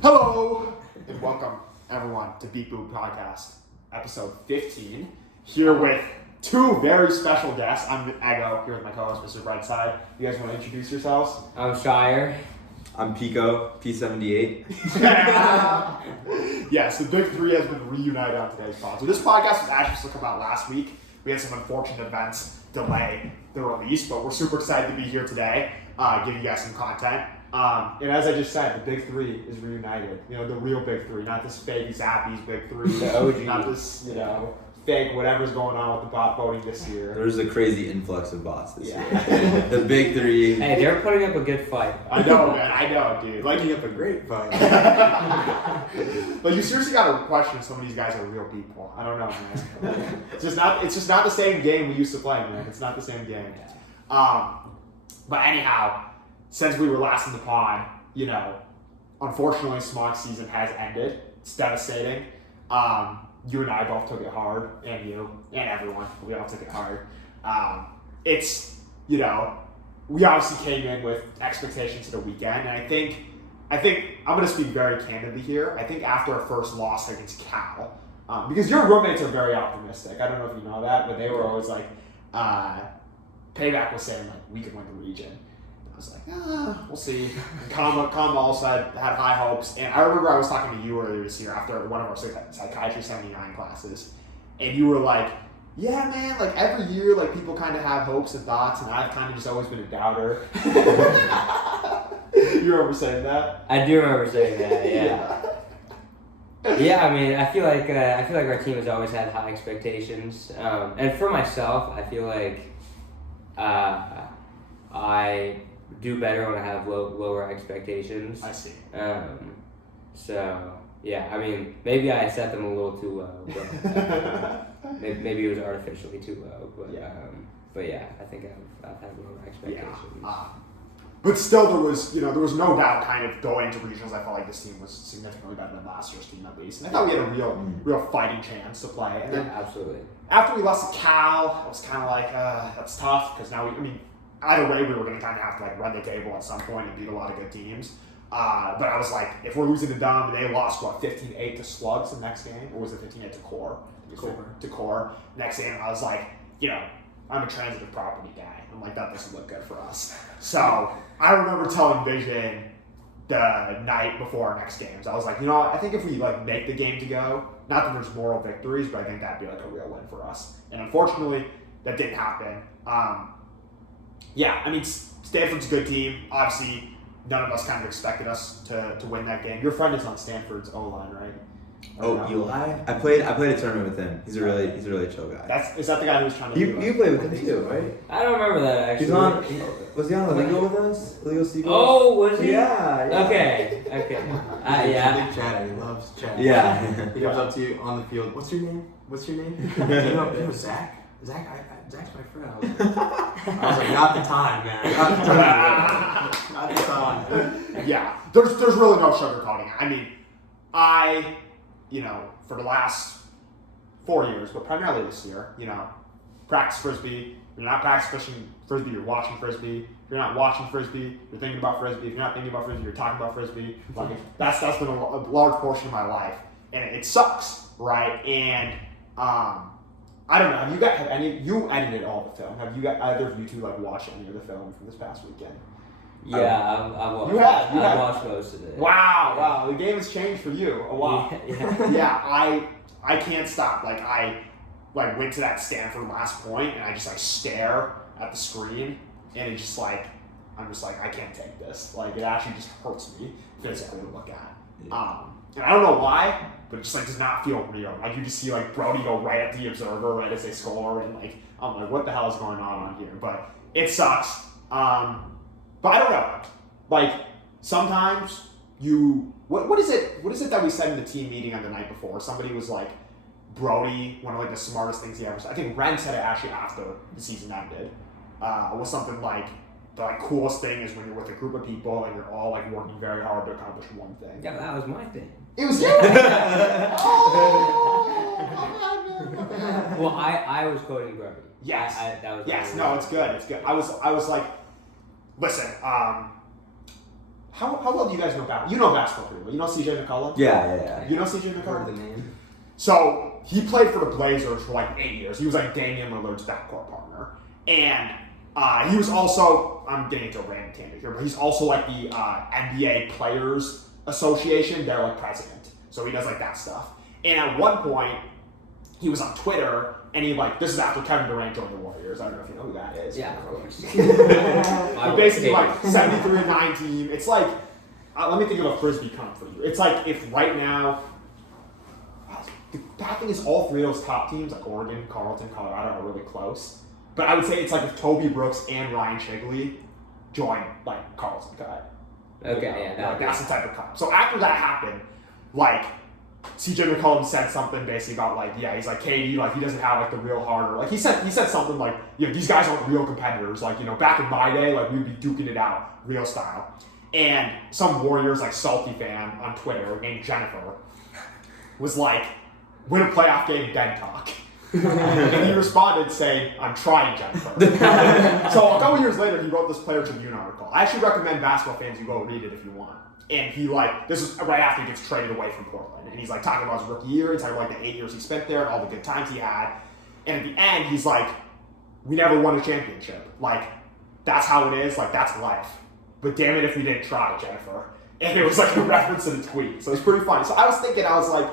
Hello, and welcome everyone to Beat Boot Podcast, episode 15. Here with two very special guests. I'm Ego, here with my co-host, Mr. Brightside. You guys want to introduce yourselves? I'm Shire. I'm Pico, P78. Yes, the big three has been reunited on today's pod. So this podcast was actually supposed to come out last week. We had some unfortunate events delay the release, but we're super excited to be here today, give you guys some content. And as I just said, the big three is reunited. You know, the real big three, not this fake Zappies big three. The OG. Not this, fake whatever's going on with the bot voting this year. There's a crazy influx of bots this Yeah. year. The big three. Hey, they're putting up a good fight. I know, man. I know, dude. Lighting up a great fight. But you seriously gotta question if some of these guys are real people. I don't know, man. It's just not the same game we used to play, man. It's not the same game. But anyhow, since we were last in the pod, unfortunately Smaugie season has ended. It's devastating. You and I both took it hard, and you, and everyone, we all took it hard. We obviously came in with expectations to the weekend, and I think I'm going to speak very candidly here. I think after our first loss against Cal, because your roommates are very optimistic. I don't know if you know that, but they were always like, Payback was saying like we could win the region. I was like, we'll see. And Calm also had high hopes. And I remember I was talking to you earlier this year after one of our Psychiatry 79 classes. And you were like, yeah, man, like every year, like people kind of have hopes and thoughts, and I've kind of just always been a doubter. You remember saying that? I do remember saying that, yeah. Yeah, I mean, I feel like our team has always had high expectations. And for myself, I feel like I do better when I have lower expectations. I see. So yeah, I mean, maybe I set them a little too low, but maybe it was artificially too low. But yeah, I think I've had lower expectations. Yeah. But still, there was no doubt, kind of going into regionals. I felt like this team was significantly better than last year's team, at least. And I thought we had a real fighting chance to play. And then absolutely. After we lost to Cal, I was kind of like, that's tough because now either way, we were going to kind of have to like run the table at some point and beat a lot of good teams. But I was like, if we're losing to them, they lost 15-8 to Slugs the next game, or was it 15-8 to Core? To Core. Next game, I was like, I'm a transitive property guy. I'm like, that doesn't look good for us. So I remember telling Vision the night before our next games, I was like, I think if we like make the game to go, not that there's moral victories, but I think that'd be like a real win for us. And unfortunately, that didn't happen. Stanford's a good team. Obviously, none of us kind of expected us to win that game. Your friend is on Stanford's O-line, right? Eli? I played a tournament with him. He's a really chill guy. Is that the guy who was trying to You played with him too, right? I don't remember that actually. Was he on the legal with us? Legal Seagulls? Oh, was he? Yeah. Okay. Yeah. Big chatter. He loves chatting. Yeah. He comes up to you on the field. What's your name? Do you know Zach? Zach's my friend. I was like, not the time, man. Not the time. Yeah. There's really no sugarcoating it. I mean, for the last 4 years, but primarily this year, practice Frisbee. If you're not practicing Frisbee, you're watching Frisbee. If you're not watching Frisbee, you're thinking about Frisbee. If you're not thinking about Frisbee, you're talking about Frisbee. Like, that's been a large portion of my life. And it sucks, right? And, I don't know. You edited all the film. Have you got either of you two watched any of the film from this past weekend? Yeah, I've watched. You have. I've watched most of it. Wow. The game has changed for you a lot. Yeah. I can't stop. I went to that Stanford last point and I just stare at the screen and it just I'm just I can't take this. It actually just hurts me physically to look at. Yeah. And I don't know why, but it just does not feel real. You just see Brody go right at the observer right as they score, and I'm like, what the hell is going on here? But it sucks. But I don't know. Sometimes what is it that we said in the team meeting on the night before? Somebody was like, Brody, one of the smartest things he ever said. I think Ren said it actually after the season ended. Was something the coolest thing is when you're with a group of people and you're all working very hard to accomplish one thing. Yeah, that was my thing. It was you. Well, I was quoting Brody. Yes. That was yes. No, it's good. It's good. I was like, listen. how well do you guys know basketball? You know basketball pretty well. You know CJ McCollum? Yeah. You know CJ Heard McCollum? the name. So he played for the Blazers for like 8 years. He was like Damian Lillard's backcourt partner. And he was also, I'm getting into a random tangent here, but he's also like the NBA Players Association. They're like president. So he does like that stuff. And at one point, he was on Twitter, and he like, this is after Kevin Durant joined the Warriors. I don't know if you know who that is. Yeah, of course. But basically like 73-9 team. It's like, let me think of a Frisbee comp for you. It's like if right now, the bad thing is all 3 of those top teams, like Oregon, Carleton, Colorado, are really close. But I would say it's like if Toby Brooks and Ryan Shigley join like Carleton cut. Okay, yeah, that's the type of comp. So after that happened, like CJ McCollum said something basically about like, yeah, he's like KD, like he doesn't have like the real heart, or like he said something like, you know, these guys aren't real competitors. Like, you know, back in my day, like we'd be duking it out, real style. And some Warriors like salty fan on Twitter named Jennifer was like, win a playoff game, then talk. And he responded saying, I'm trying, Jennifer. So a couple years later, he wrote this Player Tribune article. I actually recommend basketball fans you go read it if you want. And he like, this is right after he gets traded away from Portland. And he's like talking about his rookie year, he's talking about like the 8 years he spent there and all the good times he had. And at the end, he's like, we never won a championship. Like, that's how it is, like that's life. But damn it if we didn't try, Jennifer. And it was like a reference to the tweet. So it's pretty funny. So I was thinking, I was like,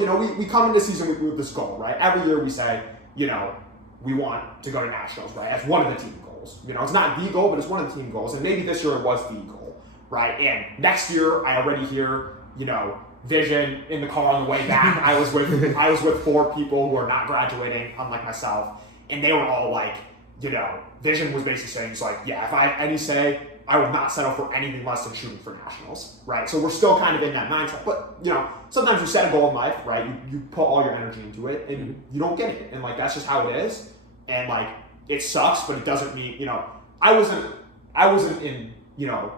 you know, we come into season with this goal, right? Every year we say, you know, we want to go to nationals, right? As one of the team goals. You know, it's not the goal, but it's one of the team goals. And maybe this year it was the goal, right? And next year I already hear, you know, Vision in the car on the way back. I was with 4 people who are not graduating, unlike myself, and they were all like, you know, Vision was basically saying, it's like, yeah, if I have any say, I will not settle for anything less than shooting for nationals, right? So we're still kind of in that mindset. But, you know, sometimes you set a goal in life, right? You put all your energy into it, and you don't get it. And, like, that's just how it is. And, like, it sucks, but it doesn't mean, you know, I wasn't in, you know,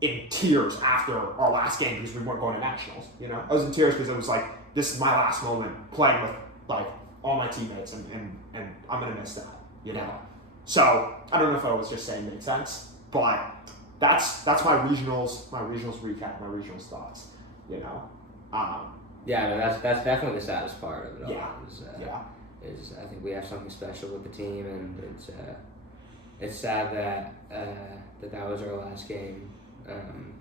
in tears after our last game because we weren't going to nationals, you know? I was in tears because it was like, this is my last moment playing with, like, all my teammates, and I'm going to miss that, you know? So, I don't know if I was just saying made sense. But that's my regionals recap, my regionals thoughts, you know. Yeah, no, that's definitely the saddest part of it all. Yeah. Is I think we have something special with the team, and it's sad that that was our last game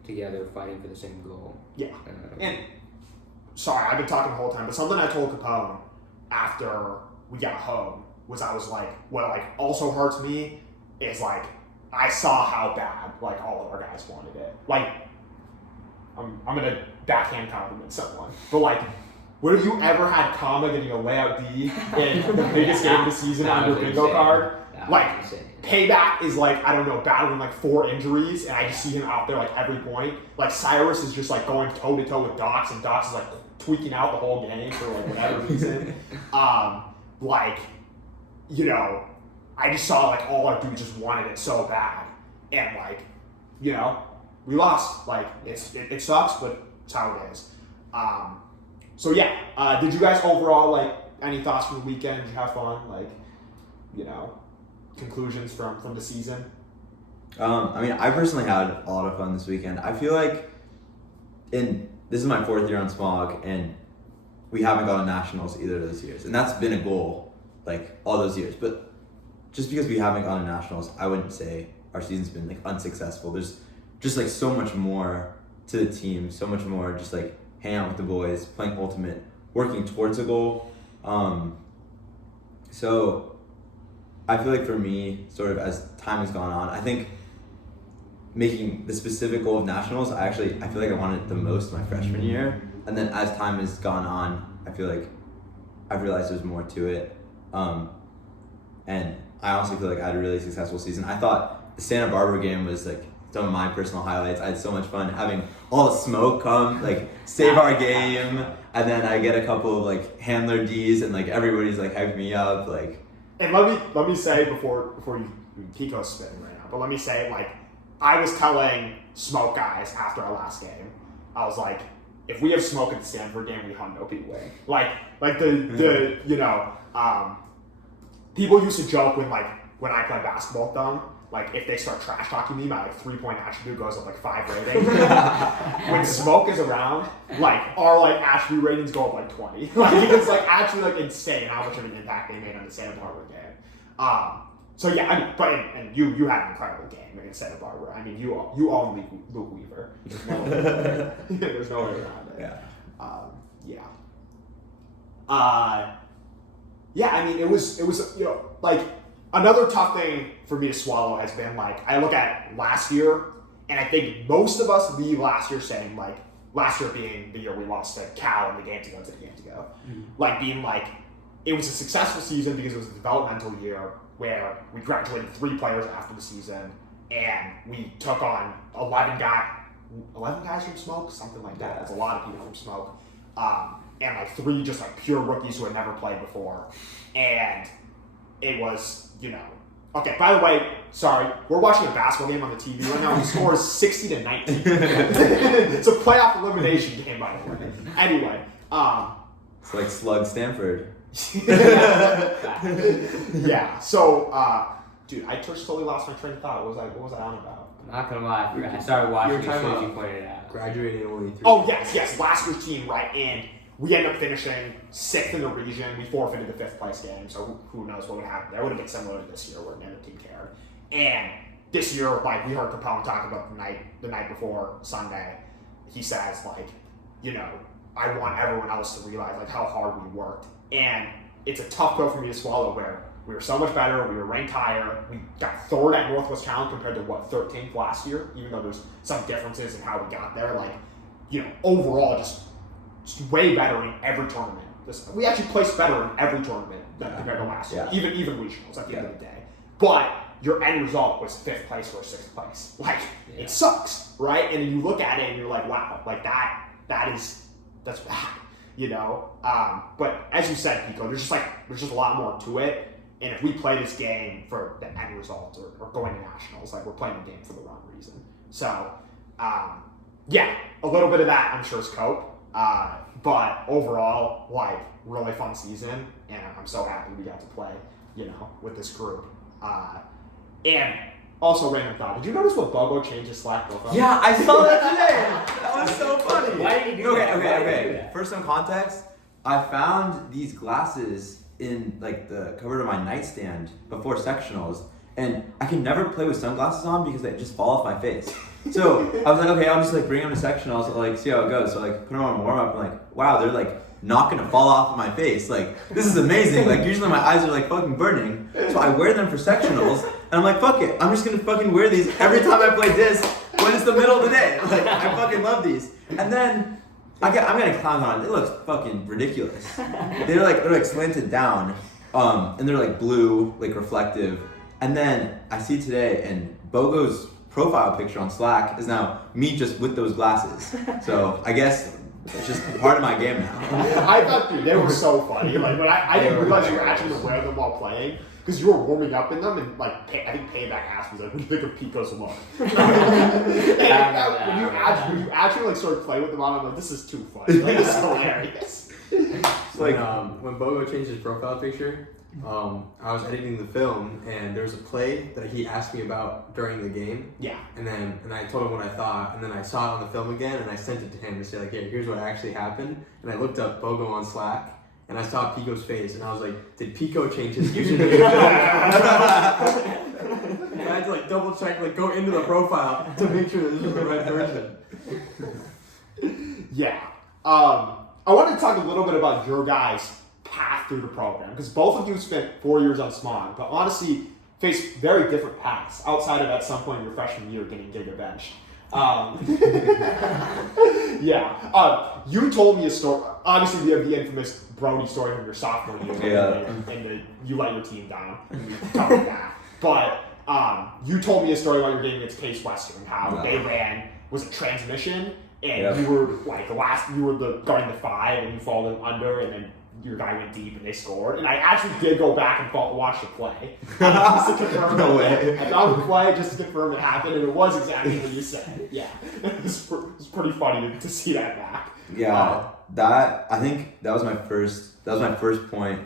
together, fighting for the same goal. Yeah. And sorry, I've been talking the whole time, but something I told Capone after we got home was I was like, what like also hurts me is like, I saw how bad like all of our guys wanted it. Like, I'm gonna backhand compliment someone, but like, would have you ever had Kama getting a layout D in the biggest game of the season on your bingo card? Like, Payback is like, I don't know, battling like 4 injuries, and I just see him out there like every point. Like Cyrus is just like going toe to toe with Docs, and Docs is like tweaking out the whole game for like whatever reason. Like, you know, I just saw like all our dudes just wanted it so bad, and like, you know, we lost. Like it sucks, but it's how it is. So yeah, did you guys overall like any thoughts from the weekend? Did you have fun? Like, you know, conclusions from the season? I mean, I personally had a lot of fun this weekend. I feel like this is my 4th year on Smaugie, and we haven't gone to nationals either of those years, and that's been a goal like all those years. But just because we haven't gone to nationals, I wouldn't say our season's been like unsuccessful. There's just like so much more to the team, so much more just like hanging out with the boys, playing ultimate, working towards a goal. So I feel like for me, sort of as time has gone on, I think making the specific goal of nationals, I feel like I wanted it the most my freshman year. And then as time has gone on, I feel like I've realized there's more to it. And I honestly feel like I had a really successful season. I thought the Santa Barbara game was like some of my personal highlights. I had so much fun having all the smoke come, like save our game, and then I get a couple of like handler Ds, and like everybody's like hyping me up, like. And let me say before you Pico's spitting right now, but let me say like I was telling smoke guys after our last game, I was like, if we have smoke at the Stanford game, we hundo people win. Like the you know, people used to joke when I play basketball with them, like if they start trash talking me, my like 3-point attribute goes up like 5 rating. When Smoke is around, like our like attribute ratings go up like 20. Like it's like actually like insane how much of an impact they made on the Santa Barbara game. So yeah, I mean, but and you had an incredible game against Santa Barbara. I mean, you own Luke Weaver. There's no way around it. Yeah. I mean, it was like another tough thing for me to swallow has been like I look at last year, and I think most of us leave last year saying like last year being the year we lost to Cal in the game to go, like being like it was a successful season because it was a developmental year where we graduated 3 players after the season, and we took on 11 guys from Smoke, something like that. It's a lot of people from Smoke, and like 3 just like pure rookies who had never played before, and it was okay. By the way, sorry, we're watching a basketball game on the TV right now. The score is 60-19. It's a playoff elimination game, by the way. Anyway, it's like Slug Stanford. Yeah. So, dude, I just totally lost my train of thought. What was I on about? I'm not gonna lie, I started watching as soon as you pointed it out. Graduating only 3. Oh yes, last year's team, right? And we ended up finishing 6th in the region. We forfeited the 5th place game, so who knows what would happen? That would have been similar to this year, where neither team cared. And this year, like we heard Capone talk about the night before Sunday. He says like, I want everyone else to realize like how hard we worked. And it's a tough pill for me to swallow where we were so much better, we were ranked higher, we got 3rd at Northwest Challenge compared to 13th last year, even though there's some differences in how we got there. Like, overall just way better in every tournament. We actually placed better in every tournament than compared to last year, even regionals at the end of the day. But your end result was 5th place or 6th place. Like, it sucks, right? And then you look at it and you're like, wow, like that's bad. But as you said, Pico, there's just a lot more to it. And if we play this game for the end result or going to nationals, like we're playing the game for the wrong reason. So, yeah, a little bit of that I'm sure is cope. But overall, like really fun season, and I'm so happy we got to play, with this group. And also random thought, did you notice what Bogo changed his Slack profile? Yeah, I saw that today. That was so funny. Why did he do that? Okay. For some context, I found these glasses in like the cupboard of my nightstand before sectionals, and I can never play with sunglasses on because they just fall off my face. So I was like, okay, I'll just like bring them to sectionals, like see how it goes. So like put them on warm up, and like, wow, they're like not gonna fall off of my face. Like this is amazing. Like usually my eyes are like fucking burning, so I wear them for sectionals, and I'm like, fuck it, I'm just gonna fucking wear these every time I play disc when it's the middle of the day. Like I fucking love these. And then I'm gonna clown on it. It looks fucking ridiculous. They're like slanted down, and they're like blue, like reflective. And then I see today, and Bogo's profile picture on Slack is now me just with those glasses. So I guess it's just part of my game now. I thought, dude, they were so funny. Like, but I didn't realize you were actually going to wear them while playing because you were warming up in them, and like I think Payback asked me, like, what do you think of Pico's look? When you actually like started playing with them on, I'm like, this is too funny. Like, this is hilarious. It's like when Bogo changed his profile picture, I was editing the film, and there was a play that he asked me about during the game. Yeah. And I told him what I thought, and then I saw it on the film again, and I sent it to him to say like, hey, here's what actually happened. And I looked up Bogo on Slack, and I saw Pico's face, and I was like, did Pico change his username? And I had to like double check, like go into the profile to make sure that this was the right version. Yeah. I wanted to talk a little bit about your guys' path through the program, because both of you spent 4 years on Smaugie, but honestly faced very different paths outside of at some point in your freshman year getting Giga benched. Yeah. You told me a story. Obviously, you have the infamous Brody story from your sophomore year, and you let your team down. And we covered that. But you told me a story about your game against Case Western, how they ran was a transmission, and you were like guarding the 5, and you followed them under, and then your guy went deep and they scored. And I actually did go back and watch the play. Just to confirm No way. I found the play just to confirm it happened, and it was exactly what you said. Yeah. It was pretty funny to see that back. Yeah, I think that was my first point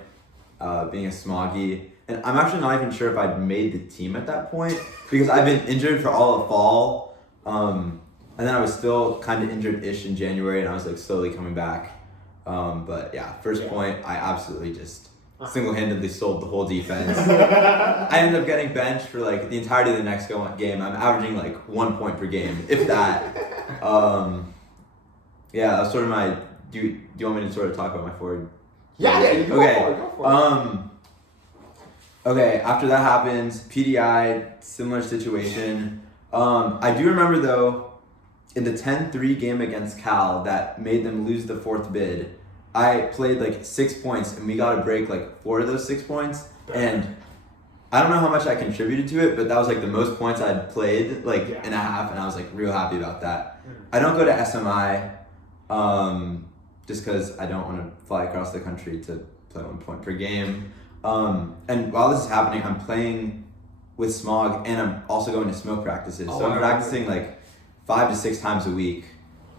being a Smaugie. and I'm actually not even sure if I'd made the team at that point because I've been injured for all of fall, and then I was still kind of injured-ish in January, and I was like slowly coming back. But yeah, first point, I absolutely just single-handedly sold the whole defense. I ended up getting benched for like the entirety of the next game. I'm averaging like 1 point per game, if that. Yeah, that was sort of my. Do you want me to sort of talk about my forward? Yeah, you go for it. Okay, after that happens, PDI, similar situation. I do remember though, in the 10-3 game against Cal that made them lose the fourth bid, I played like 6 points and we got to break like 4 of those 6 points. And I don't know how much I contributed to it, but that was like the most points I'd played like in a half, and I was like real happy about that. I don't go to SMI just because I don't want to fly across the country to play 1 point per game. And while this is happening, I'm playing with Smaugie, and I'm also going to smoke practices. So I'm practicing like 5 to 6 times a week,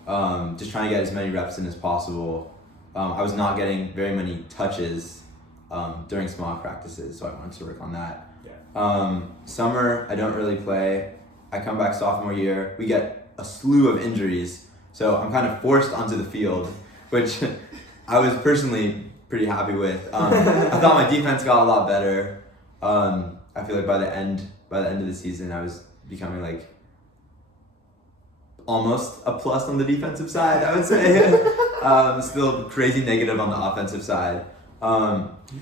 just trying to get as many reps in as possible. I was not getting very many touches during Smaugie practices, so I wanted to work on that. Summer, I don't really play. I come back sophomore year. We get a slew of injuries, so I'm kind of forced onto the field, which I was personally pretty happy with. I thought my defense got a lot better. I feel like by the end of the season, I was becoming like almost a plus on the defensive side, I would say. Still crazy negative on the offensive side.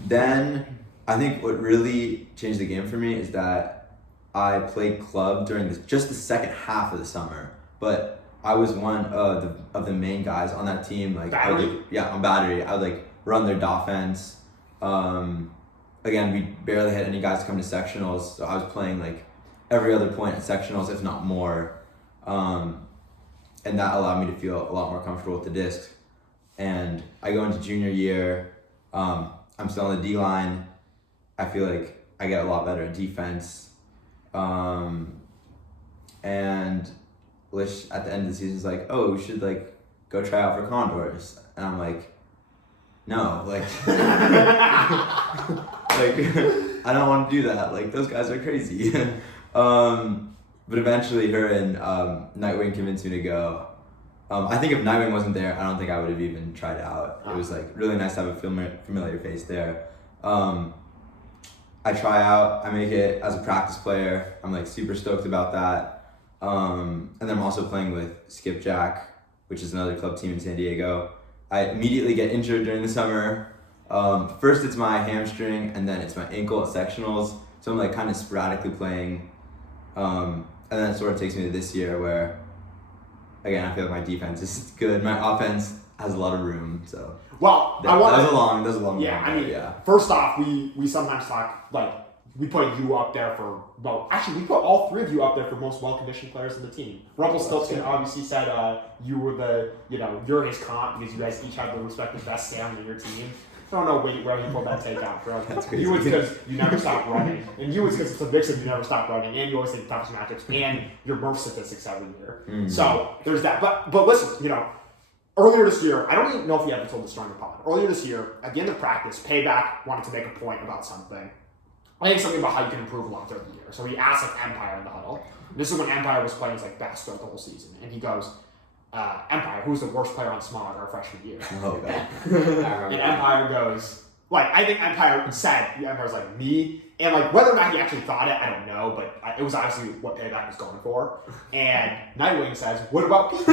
Then I think what really changed the game for me is that I played club during just the second half of the summer, but I was one of the main guys on that team. Like Battery? On Battery. I would like run their offense. Again, we barely had any guys come to sectionals, so I was playing like every other point at sectionals, if not more. And that allowed me to feel a lot more comfortable with the disc. And I go into junior year, I'm still on the D-line. I feel like I get a lot better at defense. And Lish at the end of the season is like, oh, we should like go try out for Condors. And I'm like, no, like, I don't want to do that. Like, those guys are crazy. But eventually her and Nightwing convinced me to go. I think if Nightwing wasn't there, I don't think I would have even tried out. It was like really nice to have a familiar face there. I try out, I make it as a practice player. I'm like super stoked about that. And then I'm also playing with Skipjack, which is another club team in San Diego. I immediately get injured during the summer. First it's my hamstring, and then it's my ankle at sectionals. So I'm like kind of sporadically playing. And then it sort of takes me to this year where, again, I feel like my defense is good. My offense has a lot of room. So well, that was a long. Yeah, I mean, first off, we sometimes talk like we put you up there for actually we put all 3 of you up there for most well-conditioned players in the team. Rumpelstiltskin obviously said you were you're his comp because you guys each have the respective best stamina in your team. I don't know where he pulled that take out from. That's crazy. You, it's because you never stop running. And you, it's because it's a mix of you never stop running, and you always take the toughest matchups, and your Murph statistics every year. Mm-hmm. So there's that. But listen, earlier this year, I don't even know if you ever told the story in the pod. Earlier this year, at the end of practice, Payback wanted to make a point about something. I think something about how you can improve a lot throughout the year. So he asked Empire in the huddle. This is when Empire was playing his best throughout the whole season. And he goes, Empire, who's the worst player on Smaugie our freshman year? Oh, God. And Empire goes, I think Empire said, Empire's like, me? And whether or not he actually thought it, I don't know, but it was obviously what Payback was going for. And Nightwing says, what about Pico?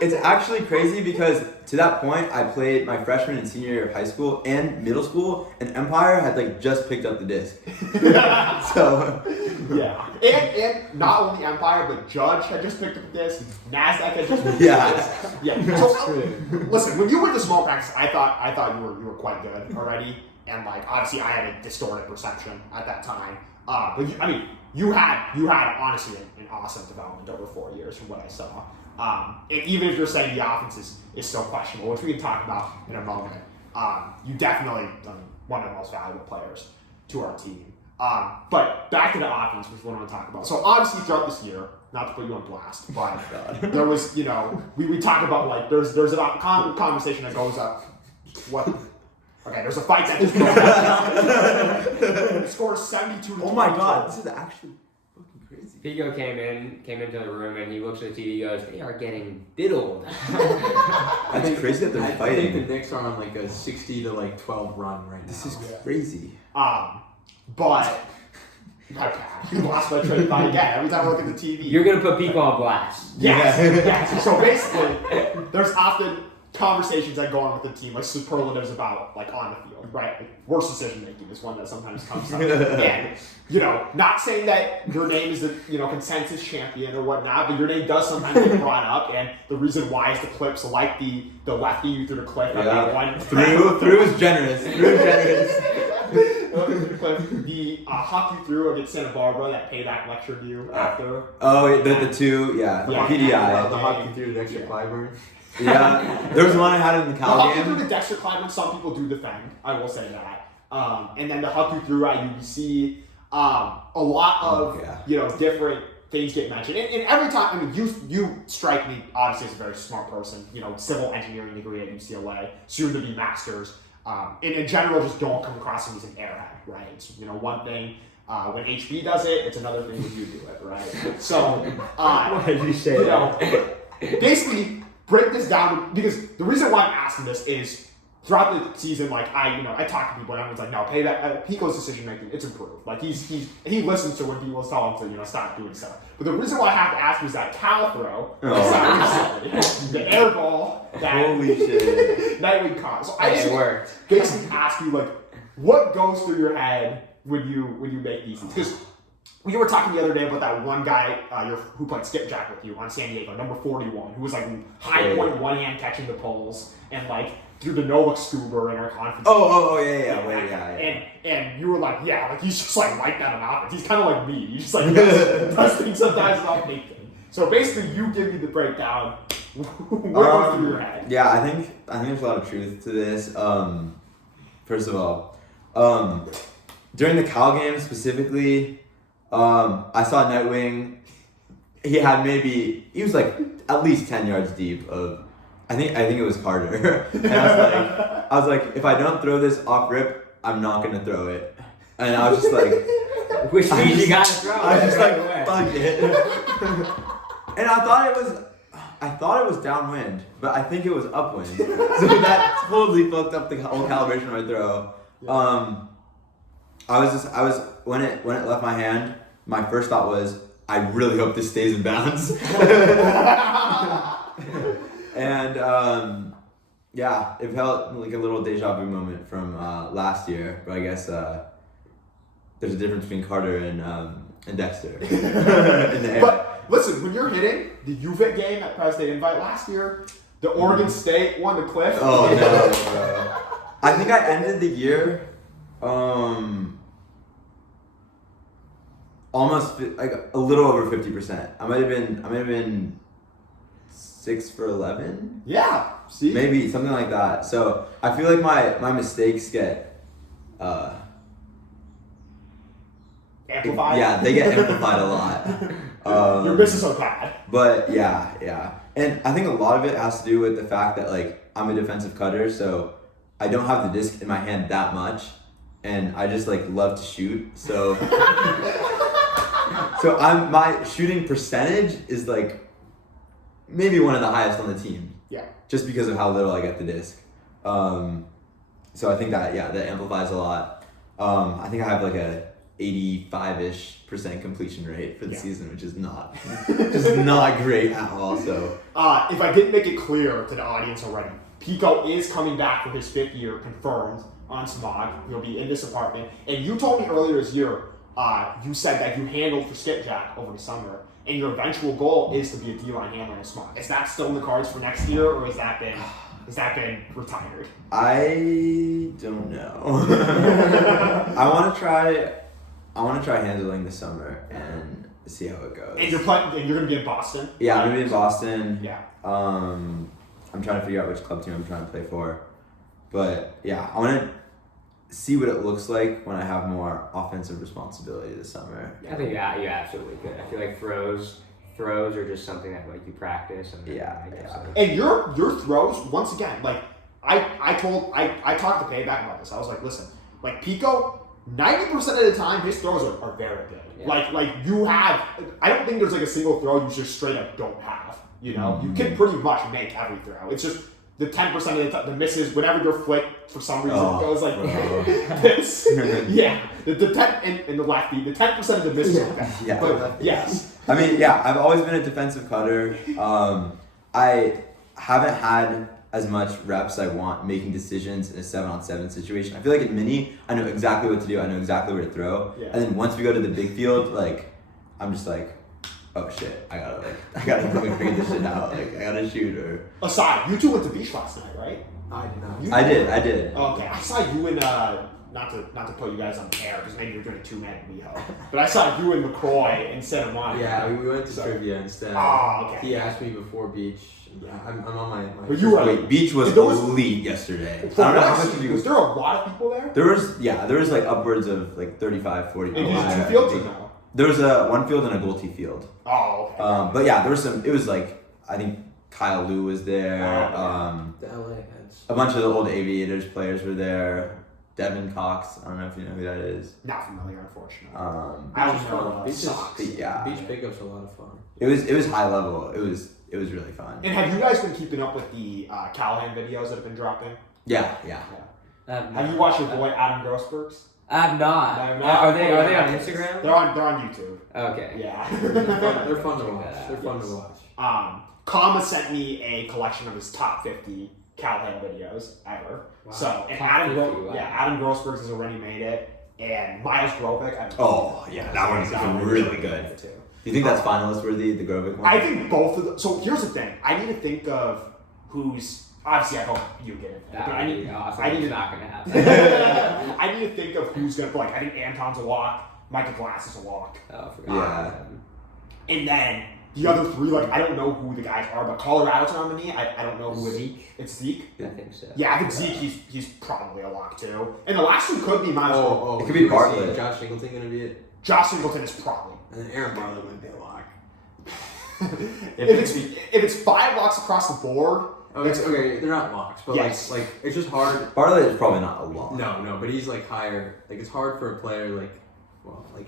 It's actually crazy because to that point, I played my freshman and senior year of high school and middle school, and Empire had just picked up the disc. So yeah, and not only Empire, but Judge had just picked up the disc. NASDAQ had just picked up the disc. Yeah. So listen, when you went to small practice, I thought you were quite good already, and obviously I had a distorted perception at that time. But you had honestly an awesome development over 4 years from what I saw. And even if you're saying the offense is still questionable, which we can talk about in a moment, you definitely one of the most valuable players to our team. But back to the offense, which is what I want to talk about. So obviously throughout this year, not to put you on blast, but there was, we talk about there's a conversation that goes up. What? Okay, there's a fight that just broke out. The score is 72 to Oh my god, this is actually fucking crazy. Pico came into the room and he looks at the TV and goes, "They are getting diddled." That's crazy that they're I fighting. think the Knicks are on like a 60 to like 12 run right now. This is crazy. But you lost my trade by again. Every time I look at the TV, You're gonna put Pico on blast. yes, yes. So basically, there's often conversations that go on with the team, like superlatives about like on the field, right? Like, worst decision making is one that sometimes comes up. And not saying that your name is the consensus champion or whatnot, but your name does sometimes get brought up, and the reason why is the clips like the lefty you threw the clip at that one. Through is generous. Through is generous. The huck you threw against Santa Barbara, that payback lectured you after. Oh, the two, yeah. Yeah. PDI. The hockey through to Dexter Clyburn. Yeah. There was one I had in the The Cal huck you game. threw to Dexter Clyburn, some people do defend. I will say that. And then the huck you threw at UBC, a lot of different things get mentioned. And every time, I mean, you strike me obviously as a very smart person. Civil engineering degree at UCLA, soon to be masters. And in general, just don't come across him as an airhead, right? It's, one thing when HB does it, it's another thing when you do it, right? So, Why did you say that? Basically, break this down, because the reason why I'm asking this is throughout the season, like I talk to people and everyone's like, no, payback, Pico's decision making, it's improved. Like he listens to when people tell him to stop doing stuff. But the reason why I have to ask is that cow throw, the air ball, that Holy shit. that we caught. So I It just worked. basically ask you like, what goes through your head when you make these things? Because we were talking the other day about that one guy who played skipjack with you on San Diego, number 41, who was like high point, one hand catching the poles, and like threw the Loic scuba in our conference. Yeah. And you were like, yeah, like he's just like that on offense. He's kind of like me. He's just like does things sometimes without thinking. So basically, you give me the breakdown. What goes through your head? Yeah, I think there's a lot of truth to this. First of all, during the Cal game specifically, I saw Nightwing. He was like at least 10 yards deep of. I think it was Carter. And I was like, if I don't throw this off rip, I'm not gonna throw it. And I was just like, Which means you gotta throw it. I was just right like, away. fuck it. And I thought it was downwind, but I think it was upwind. So that totally fucked up the whole calibration of my throw. When it left my hand, my first thought was, I really hope this stays in bounds. And it felt like a little deja vu moment from last year, but I guess there's a difference between Carter and Dexter in the air. But listen, when you're hitting the UVic game at Pres State Invite last year, the Oregon State one, the Cliff. Oh no, bro. I think I ended the year almost like a little over 50%. I might have been 6 for 11. Yeah, see, Maybe something like that. So I feel like my mistakes get amplified. Yeah, they get amplified a lot. Your business so bad. But yeah. And I think a lot of it has to do with the fact that like I'm a defensive cutter, so I don't have the disc in my hand that much, and I just like love to shoot. So my shooting percentage is like maybe one of the highest on the team. Yeah. Just because of how little I get the disc. So I think that amplifies a lot. I think I have like a 85-ish% completion rate for the season, which is not great at all. So if I didn't make it clear to the audience already, Pico is coming back for his 5th year, confirmed on Smaugie. He'll be in this apartment. And you told me earlier this year, you said that you handled for skipjack over the summer, and your eventual goal is to be a D-line handler in Smaugie. Is that still in the cards for next year, or has that been retired? I don't know. I want to try handling this summer and see how it goes. And you're going to be in Boston? Yeah, I'm gonna be in Boston. Yeah. I'm trying to figure out which club team I'm trying to play for, but yeah, I want to see what it looks like when I have more offensive responsibility this summer. I think you absolutely could. I feel like throws are just something that like you practice and And your throws, once again, like I talked to Payback about this. I was like, listen, like Pico, 90% of the time his throws are very good. Yeah. Like you have, I don't think there's like a single throw you just straight up don't have. You know, you can pretty much make every throw. It's just the 10% of the time, the misses, whenever your flick for some reason goes like this. Yeah, the 10 and the lefty, the 10% of the misses are bad. Yeah. But yes. I mean, yeah, I've always been a defensive cutter. I haven't had as much reps I want making decisions in a 7-on-7 situation. I feel like in mini, I know exactly what to do. I know exactly where to throw. Yeah. And then once we go to the big field, like, I'm just like, oh shit, I gotta figure this shit out. Like, I gotta shoot or. Aside, you two went to beach last night, right? I did not. I did. Okay, I saw you and not to put you guys on air because maybe you're doing a 2-man WeHo, but I saw you and McCroy in Santa Monica. Yeah, we went to trivia instead. Oh, okay. He asked me before beach. Yeah, I'm on my. But you were Wait, beach was elite yesterday. I don't know how much of you. Was there a lot of people there? There was like upwards of like 35, 40 people. And you two fields or no? There was a one field and a goal tee field. Oh, okay. But yeah, there was some. It was like I think Kyle Lou was there. The LA heads. A bunch of the old Aviators players were there. Devin Cox. I don't know if you know who that is. Not familiar, unfortunately. I don't know. Beach pickups are a lot of fun. It was high level. It was really fun. And have you guys been keeping up with the Callahan videos that have been dropping? Yeah. Have you watched your boy Adam Grossberg's? I have not. Are they on Instagram? They're on YouTube. Okay. Yeah. They're fun to watch. They're fun to watch. Kama sent me a collection of his top 50 Callahan videos ever. Wow. So and Top 50, wow. Adam Grossberg has already made it, and Miles Grovic. That one's really good. Too. Do you think that's finalist worthy, the Grovic one? I think both of them. So here's the thing. I need to think of who's. Obviously, I hope you get it. That I would need. be awesome. I need It's to. not gonna happen. I need to think of who's gonna. Like, I think Anton's a lock. Michael Glass is a lock. Oh, I forgot. Yeah. And then the other three, like, I don't know who the guys are, but Colorado's nominee. I don't know who it is. Zeke? It's Zeke. I think so. Yeah, I think Zeke. He's probably a lock too. And the last one could be Miles. It could be Bartlett. Josh Singleton gonna be it? Josh Singleton is probably. And then Aaron Bartlett might be a lock. if it's 5 locks across the board. Okay, they're not locks, but Yes. like it's just hard. Bartlett is probably not a lot. No, but he's like higher. Like it's hard for a player like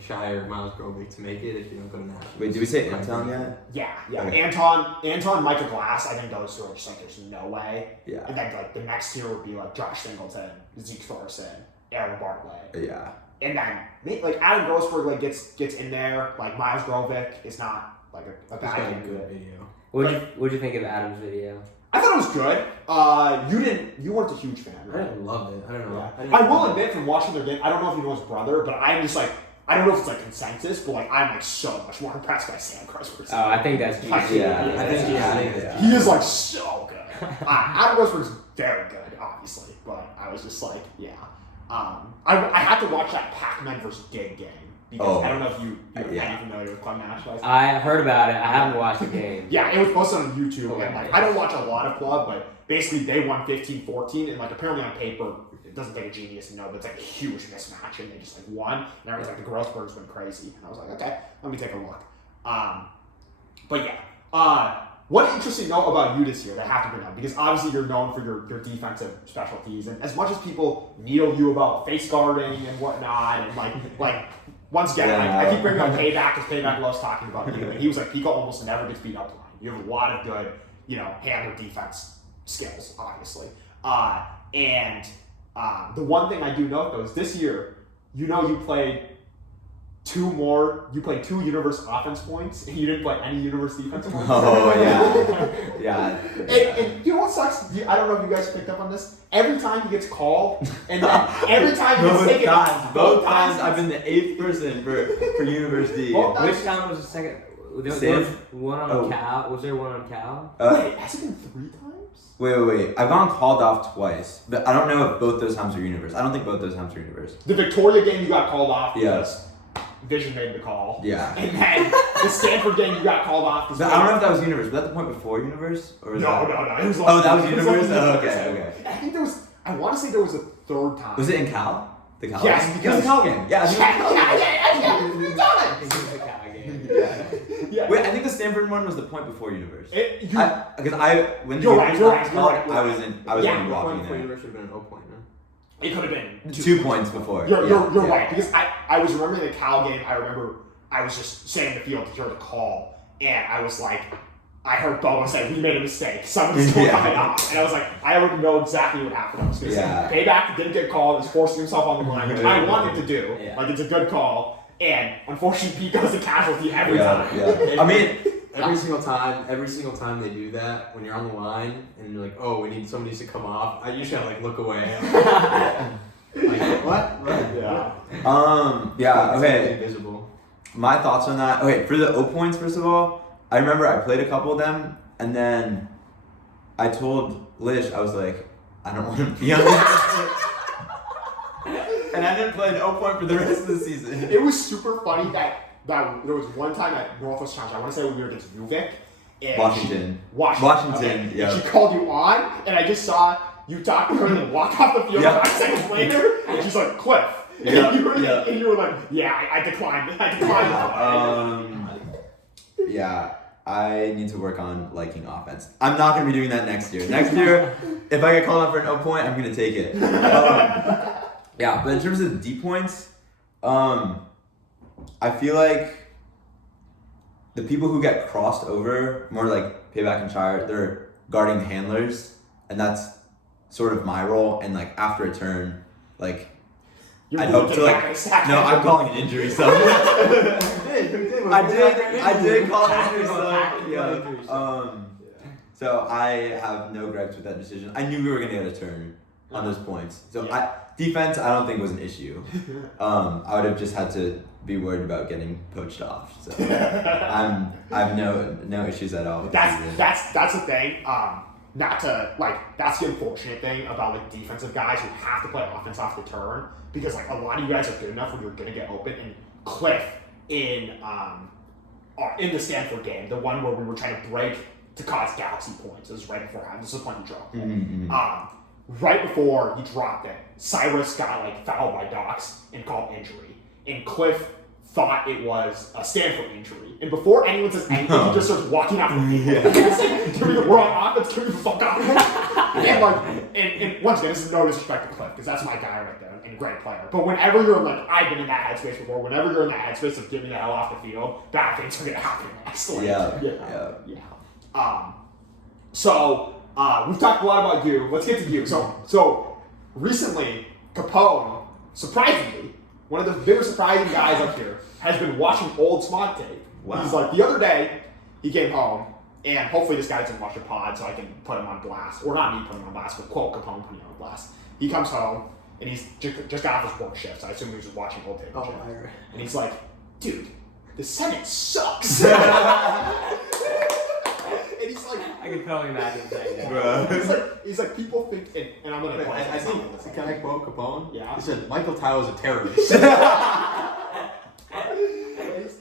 Shire, Miles Grovic to make it if you don't go to nationals. Wait, did we say Anton yet? Yeah. Okay. Anton, Michael Glass. I think those two are just like there's no way. Yeah. And then like the next tier would be like Josh Singleton, Zeke Thorson, Aaron Bartlett. Yeah. And then like Adam Grossberg like gets in there. Like Miles Grovic is not like a He's got a bad good video. What'd you think of Adam's video? I thought it was good. You weren't a huge fan, I right? didn't love it. I don't know. Yeah. I will admit from watching their game, I don't know if you know his brother, but I'm just like I don't know if it's like consensus, but like I'm like so much more impressed by Sam Grossberg. Oh, I think that's Like, Yeah. I think he is like so good. Adam Grossberg's very good, obviously, but I was just like, yeah. I had to watch that Pac-Man versus Gig game because I don't know if you're any familiar with Club Nationals. I heard about it. I haven't watched the game. Yeah, it was posted on YouTube. Oh, And, like, I don't watch a lot of Club, but basically they won 15-14, and like apparently on paper, it doesn't take a genius to know, but it's like a huge mismatch, and they just like won. And everyone's like, the Grossbergs went crazy, and I was like, okay, let me take a look. But yeah, one interesting note about you this year that I have to bring up, because obviously you're known for your defensive specialties, and as much as people needle you about face guarding and whatnot, and like once again, I keep bringing up Payback because Payback loves talking about you, and he was like, Pico almost never gets beat up line. You have a lot of good, hand or defense skills, obviously. And the one thing I do note though is this year, you played 2 universe offense points, and you didn't play any universe defense points. Oh yeah. And you know what sucks? I don't know if you guys picked up on this. Every time he gets called, and then every time he's taken both times I've been the 8th person for university. Which time was the second? There was one on Cal. Was there one on Cal? Wait, has it been 3 times? Wait. I've gone called off twice, but I don't know if both those times are universe. I don't think both those times are universe. The Victoria game you got called off. Yes. Vision made the call. Yeah. And then the Stanford game you got called off. I don't know if that was universe. Was that the point before universe? Or was No. It was that was universe? Okay. I think there was. I want to say there was a 3rd time. Was it in Cal? The Cal Yes, game? because it was the Cal game. Yeah. Yeah. We've done it. I think it was the Cal game. Yeah. Wait, I think the Stanford one was the point before University. Because when the You're right, University you're was right, called, you're right. I was Yeah, walking Point for there. University would have been an 0 point, no? It could have been 2 points before. You're Yeah. right, because I was remembering the Cal game. I remember I was just standing in the field to hear the call, and I was like, I heard Bobo say, we made a mistake. Someone's still coming up. And I was like, I already know exactly what happened. I was going to say, Payback didn't get called, was forcing himself on the line, which I wanted to do. Yeah. Like, it's a good call. And unfortunately, Pico's a casualty every time. Yeah. I mean, every single time they do that, when you're on the line and you're like, oh, we need somebody to come off, I usually have to like look away. Like, what? Yeah. Yeah, okay. Invisible. My thoughts on that. Okay, for the 0 points, first of all, I remember I played a couple of them, and then I told Lish, I was like, I don't want to be on this. And I didn't play an 0 point for the rest of the season. It was super funny that there was one time at Northwest Challenge, I want to say when we were against Uvik. And Washington. Okay. Yeah. And she called you on, and I just saw you talk to her and then walk off the field 5 seconds later, and she's like, Cliff. And you were like, yeah, I declined. Yeah, I need to work on liking offense. I'm not going to be doing that next year. Next year, if I get called up for an 0 point, I'm going to take it. Yeah, but in terms of D points, I feel like the people who get crossed over, more like Payback and Shire, they're guarding the handlers, and that's sort of my role. And like after a turn, like I'd hope to like no, I'm calling an injury. So I did call an injury. So so I have no gripes with that decision. I knew we were gonna get a turn on those points. So defense, I don't think was an issue. I would have just had to be worried about getting poached off. So I have no issues at all. That's the thing. Not to like that's the unfortunate thing about like defensive guys who have to play offense off the turn, because like a lot of you guys are good enough when you're gonna get open. And Cliff in the Stanford game, the one where we were trying to break to cause Galaxy points, this was right before this is when he dropped it. Right before he dropped it, Cyrus got like fouled by Docs and called injury, and Cliff thought it was a Stanford injury. And before anyone says anything, he just starts walking out the field. We're on offense, give me the fuck out. And once again, this is no disrespect to Cliff, because that's my guy right there and a great player. But whenever you're like, I've been in that headspace before, whenever you're in that headspace of getting the hell off the field, bad things are going to happen next. So, we've talked a lot about you. Let's get to you. So recently, Capone, surprisingly, one of the bigger surprising guys up here, has been watching old Smaugie tape. Wow. He's like, the other day, he came home, and hopefully this guy doesn't watch the pod so I can put him on blast. Or not me putting him on blast, but quote Capone putting him on blast. He comes home, and he's just got off his work shift, so I assume he was just watching old tape. And he's like, dude, the Senate sucks. And he's like, I can totally imagine saying that. Bro. He's like, people think, and I'm gonna. I think, can I quote Capone? Yeah. He said, Michael Tyler's a terrorist.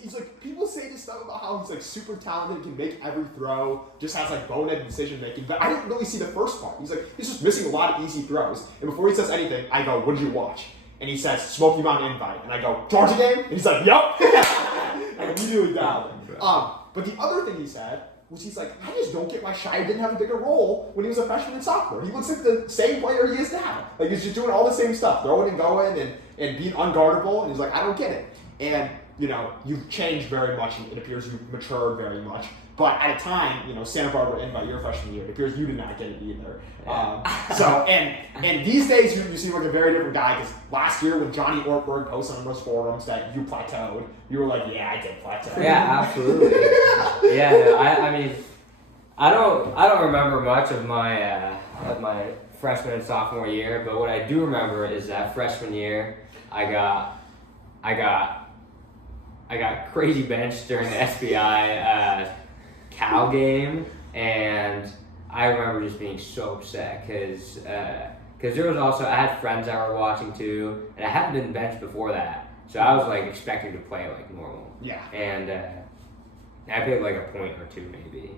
He's like, people say this stuff about how he's like super talented, can make every throw, just has like bonehead decision making, but I didn't really see the first part. He's like, he's just missing a lot of easy throws. And before he says anything, I go, what did you watch? And he says, Smokey Mountain Invite. And I go, Georgia game? And he's like, yup. I immediately dialed it. But the other thing he said was he's like, I just don't get why Shire didn't have a bigger role when he was a freshman and sophomore. He looks like the same player he is now. Like, he's just doing all the same stuff, throwing and going and being unguardable. And he's like, I don't get it. And, you know, you've changed very much, and it appears you've matured very much. But at a time, you know, Santa Barbara Invite your freshman year, it appears you did not get it either. And these days you seem like a very different guy, because last year when Johnny Ortberg posted on those forums that you plateaued, you were like, yeah, I did plateau. Yeah, absolutely. Yeah, no, I mean, I don't remember much of my freshman and sophomore year, but what I do remember is that freshman year, I got crazy benched during the SBI Cal game, and I remember just being so upset because there was also, I had friends that were watching too, and I hadn't been benched before that, so I was like expecting to play like normal. Yeah. And I played like a point or two maybe.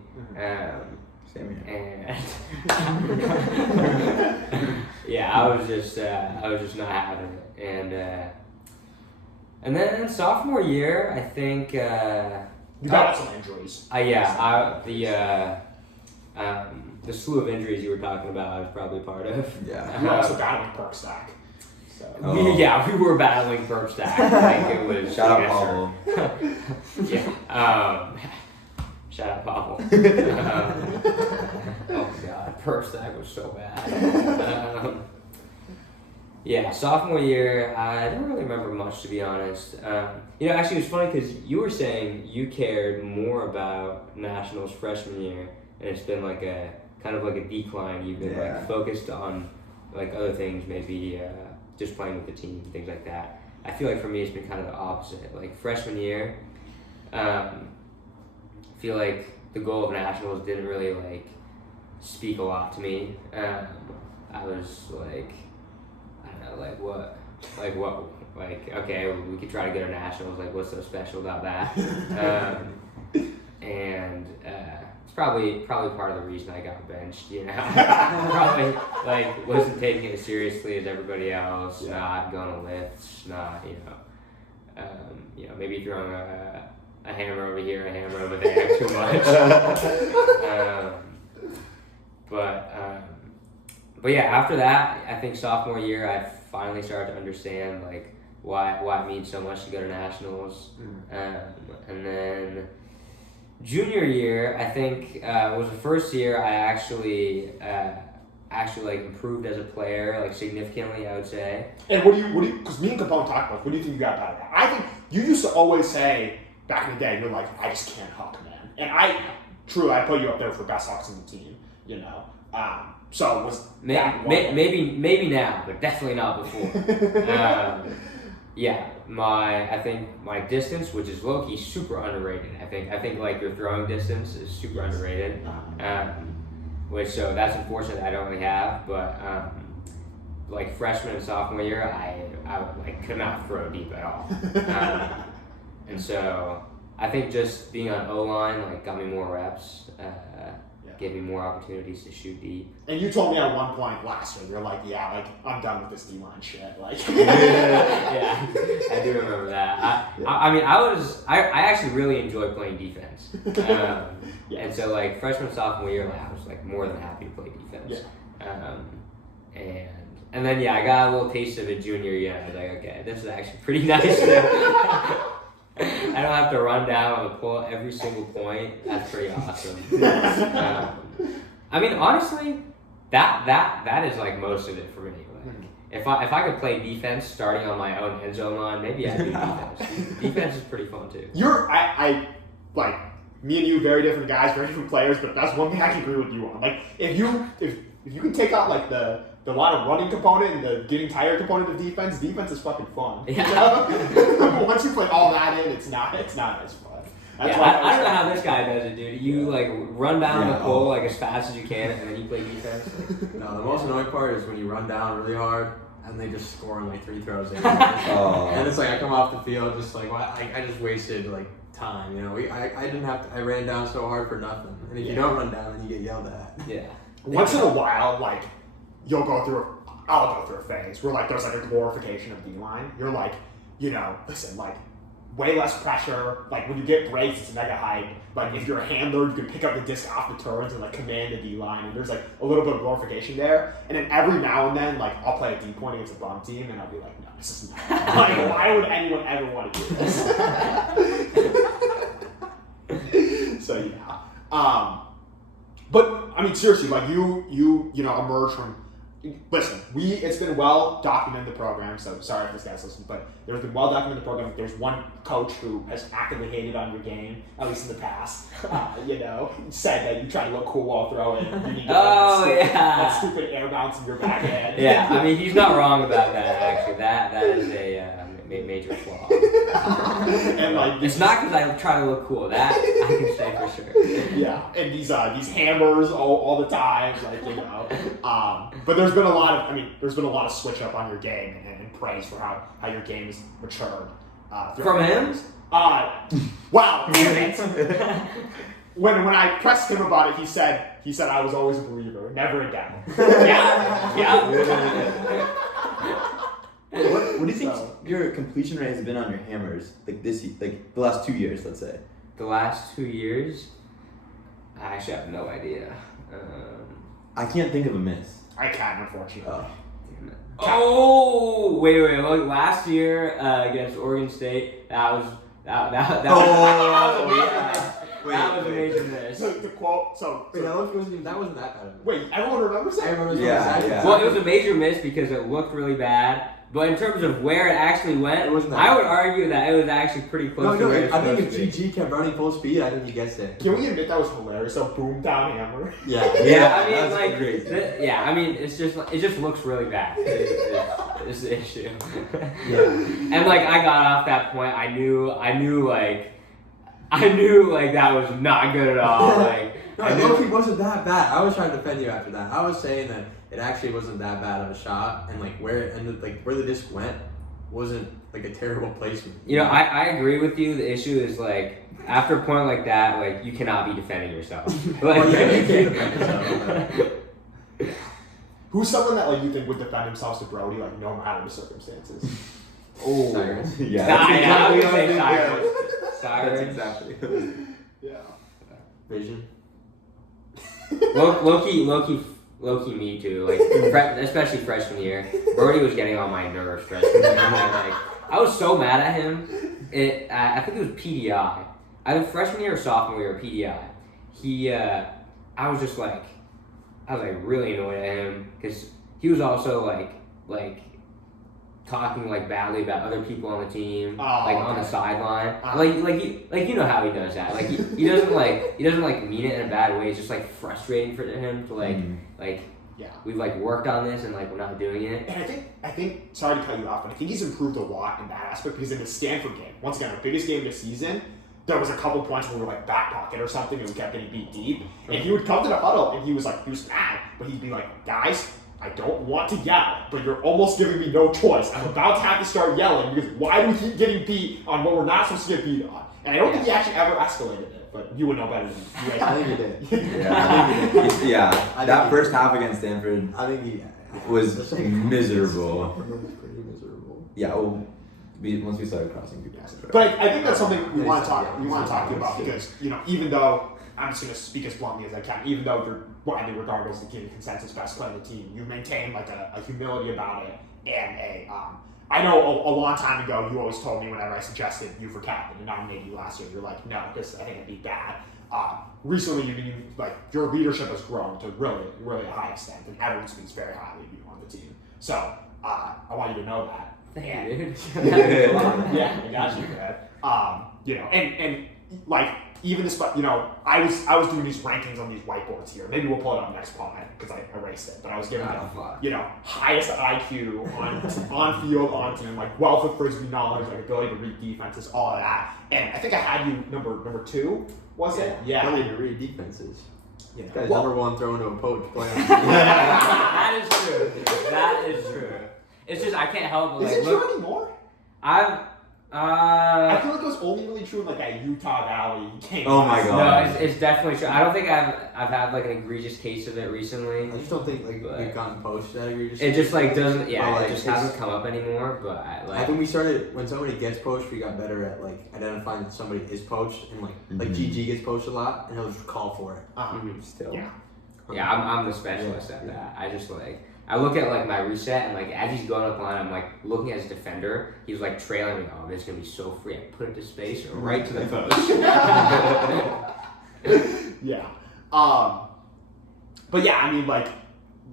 Same here. And yeah, I was just not having it, and then sophomore year, I think You got some injuries. The slew of injuries you were talking about, I was probably part of. Yeah. You were also battling perk stack. So. We were battling perk stack. Like it was. Shout out Pavel. Yeah. Shout out Pavel. Oh god, perk stack was so bad. Sophomore year, I don't really remember much, to be honest. Actually, it was funny because you were saying you cared more about nationals freshman year, and it's been like a kind of like a decline. You've been like focused on like other things, maybe just playing with the team and things like that. I feel like for me, it's been kind of the opposite. Like freshman year, I feel like the goal of nationals didn't really like speak a lot to me. I was like, I don't know, okay, we could try to get our nationals, like what's so special about that? It's probably part of the reason I got benched, probably like wasn't taking it as seriously as everybody else, not going to lifts, not, maybe throwing a hammer over here, a hammer over there too much. But yeah, after that, I think sophomore year, I finally started to understand like why it means so much to go to nationals. And then junior year, I think was the first year I actually like improved as a player, like significantly, I would say. And what do you? Because me and Capone talked about, what do you think you got better at? I think you used to always say back in the day, you're like, I just can't huck, man. And I put you up there for best hucks in the team, So it was maybe now, but definitely not before. I think my distance, which is low-key super underrated. I think like your throwing distance is super underrated. So that's unfortunate I don't really have, but like freshman and sophomore year, I like could not throw deep at all. And so I think just being on O-line like got me more reps. Gave me more opportunities to shoot deep. And you told me at one point last year, you're like, I'm done with this D-line shit. Like, yeah, I do remember that. I actually really enjoyed playing defense. And so like freshman, sophomore year, I was like more than happy to play defense. And then I got a little taste of it junior year. I was like, okay, this is actually pretty nice. I don't have to run down on the pull every single point. That's pretty awesome. Honestly, that is like most of it for me. Like, if I could play defense starting on my own end zone line, maybe I'd do defense. Defense is pretty fun too. I like me and you, very different guys, very different players, but that's one thing I can agree with you on. Like if you can take out like the lot of running component and the getting tired component of defense is fucking fun. Yeah. Once you put all that in, it's not as fun. I don't know how this guy does it, dude. You like run down the pole like as fast as you can, and then you play defense. No, the most annoying part is when you run down really hard and they just score in like 3 throws. And it's like I come off the field just like I just wasted like time. I didn't have to. I ran down so hard for nothing. And if you don't run down, then you get yelled at. Yeah. Once in a while, like. I'll go through a phase where like there's like a glorification of D-line. You're like, listen, like way less pressure. Like when you get breaks, it's mega hype. Like if you're a handler, you can pick up the disc off the turns and like command the D-line. And there's like a little bit of glorification there. And then every now and then, like I'll play a D-point against a bum team and I'll be like, no, this is not. Like why would anyone ever want to do this? So yeah. But seriously, like you emerged from. Listen, it's been well documented in the program, so sorry if this guy's listening, but there's been well documented in the program. There's one coach who has actively hated on your game, at least in the past. Said that you try to look cool while throwing. You need to that stupid air bounce in your backhand. Yeah, he's not wrong about that, actually. That is a major flaw. And like it's not because I try to look cool. That I can say for sure. Yeah, and these hammers all the time, But there's been a lot of switch up on your game and praise for how your game has matured. From him? Wow. When I pressed him about it, he said I was always a believer, never a doubt. Yeah. What do you think your completion rate has been on your hammers, like the last 2 years, let's say? the last 2 years, I actually have no idea. I can't think of a miss. I can, unfortunately. Damn it. Oh, wait. Look, last year against Oregon State, that was a major miss. The quote. Wait, that wasn't that bad. Wait, everyone remembers that? I remember. Yeah. Well, it was a major miss because it looked really bad. But in terms of where it actually went, It wasn't that I would bad. argue that it was actually pretty close to where it's I think supposed if to be. GG kept running full speed, I think he gets there. Can we admit that was hilarious? So boom down hammer. Yeah. Yeah, I mean, that's like, crazy. it just looks really bad. It's the issue. Yeah. And like, I got off that point. I knew like that was not good at all. Like, No, it wasn't that bad. I was trying to defend you after that. I was saying that it actually wasn't that bad of a shot, and like where it ended, like where the disc went, wasn't like a terrible placement. you know, I agree with you. The issue is like after a point like that, like you cannot be defending yourself. Like, Well, yeah, you can't defend yourself. Who's someone that like you think would defend themselves to Brody like no matter the circumstances? Oh, Cyrus. Yeah. I was That's gonna say exactly Cyrus. Cyrus. That's exactly. Yeah. Vision. Low-key me too. Like, especially freshman year. Brody was getting on my nerves freshman year. Like, I was so mad at him. I think it was PDI. Either freshman year or sophomore year, PDI. I was really annoyed at him because he was also like talking like badly about other people on the team, on the sideline. Like you know how he does that. Like he doesn't mean it in a bad way. It's just like frustrating for him to Yeah. we've like worked on this and like we're not doing it. And I think sorry to cut you off, but I think he's improved a lot in that aspect because in the Stanford game, once again, our biggest game this season, there was a couple points where we were like back pocket or something and we kept getting beat deep. And he would come to the huddle and he was mad, but he'd be like, guys, I don't want to yell, but you're almost giving me no choice. I'm about to have to start yelling because why do we keep getting beat on what we're not supposed to get beat on? And I don't think he actually ever escalated it, but you would know better than me. I think he did. That first half against Stanford I think he was The miserable. was pretty miserable. Yeah, once we started crossing people. But I think that's something we want to talk to you about because, even though I'm just going to speak as bluntly as I can, even though you're widely regarded as the team consensus best player on the team, you maintain like a humility about it and I know a long time ago you always told me whenever I suggested you for captain and nominated you last year, you're like, no, I think it'd be bad. Recently, your leadership has grown to really, really a high extent, and everyone speaks very highly of you on the team. So I want you to know that. Thank you, dude. Yeah, I got you, Brad. And like even this, I was doing these rankings on these whiteboards here. Maybe we'll pull it up next pod because I erased it. But I was giving highest IQ on field, on team, like wealth of frisbee knowledge, like ability to read defenses, all of that. And I think I had you number 2. Was it? Yeah. Ability to read defenses. You know, Guy's well, number 1 throwing to a poach player. That is true. That is true. It's just I can't help but is it true anymore? I feel like it was only really true in like that Utah Valley game. Oh my God. No, it's definitely true. I don't think I've had like an egregious case of it recently. I just don't think we've gotten poached that egregious. It just like doesn't. Yeah, But, like, it just hasn't come up anymore. But I think we started when somebody gets poached. We got better at like identifying that somebody is poached, and like GG gets poached a lot, and he'll just call for it. Still. Yeah. Yeah, I'm the specialist at that. I just I look at like my reset and like as he's going up line, I'm like looking at his defender. He's like trailing me. Oh, this is gonna be so free. I put it to space or right to the post. Yeah. But yeah, I mean, like